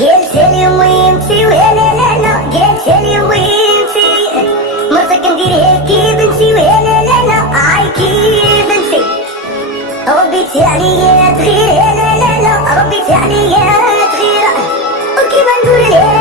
قالت لي وينتي ويا لا لا لا، قالت لي وينتي مرتك نديرها كي بنتي ويا لا لا لا، عاي كي بنتي ربيتي عليا تغير يا لا لا لا، ربيتي عليا تغير وكيما نقول لها